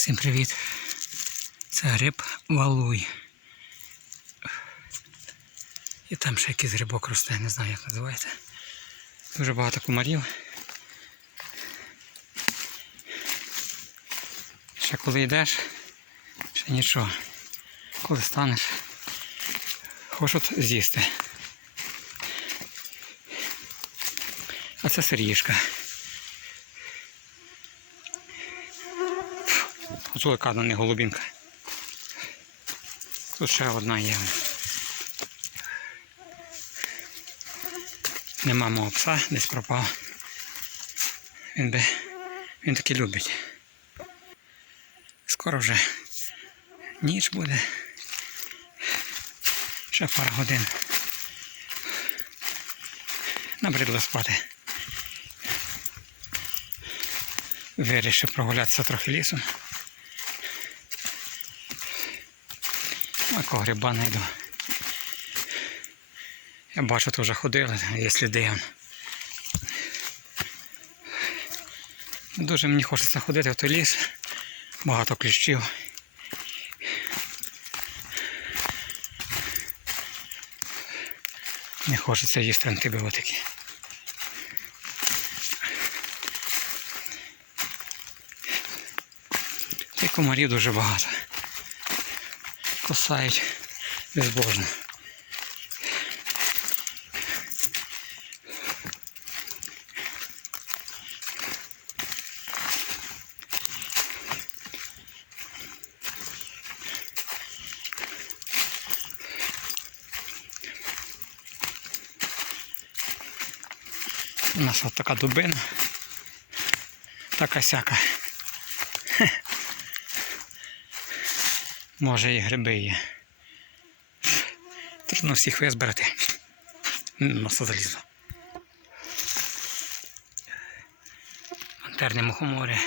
Всім привіт. Це гриб валуй. І там ще якийсь грибок росте, не знаю як називається. Дуже багато кумарів. Ще коли йдеш, ще нічого. Коли станеш, хочуть з'їсти. А це сиріжка. Яка не голубінка. Тут ще одна є. Нема мого пса, десь пропав. Він би. Він таки любить. Скоро вже ніч буде. Ще пара годин. Набридло спати. Вирішив прогулятися трохи лісом. А кого гриба знайду. Я бачу, тут вже ходили, є сліди. Дуже мені хочеться ходити в той ліс. Багато кліщів. Не хочеться їсти антибіотики. Й комарів дуже багато. Косають безбожно. У нас от така дубина. Така сяка. Може і гриби є. Трудно всіх визбирати. Носа залізло. Пантерне мухоморе.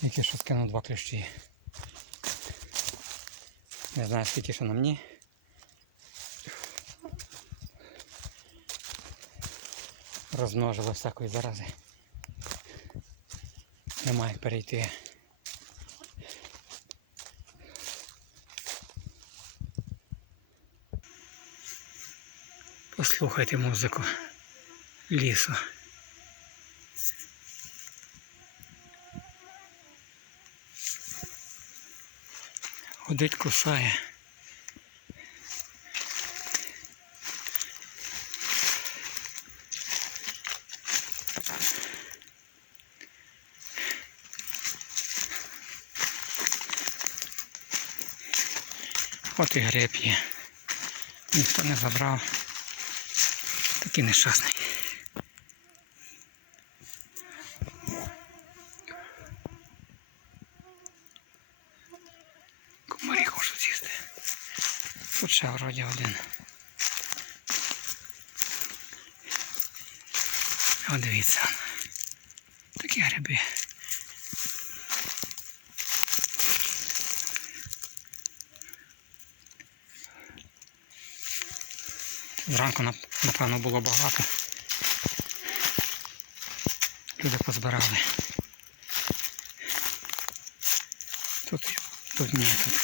Тільки що скинув два кліщі. Не знаю скільки що на мені. Розмножило всякої зарази. Немає як перейти. Послухайте музику лісу. Ходить кусає. От і гриб є. Ніхто не забрав. Такий нещасний. Комарі хочуть з'їсти. Тут ще вроді один. О, дивіться. Такі гриби. Зранку, напевно, було багато. Люди позбирали. Тут, тут ні, тут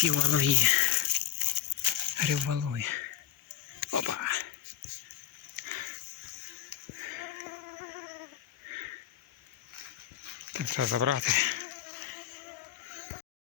ті валуї. Гриб. Опа. Треба забрати.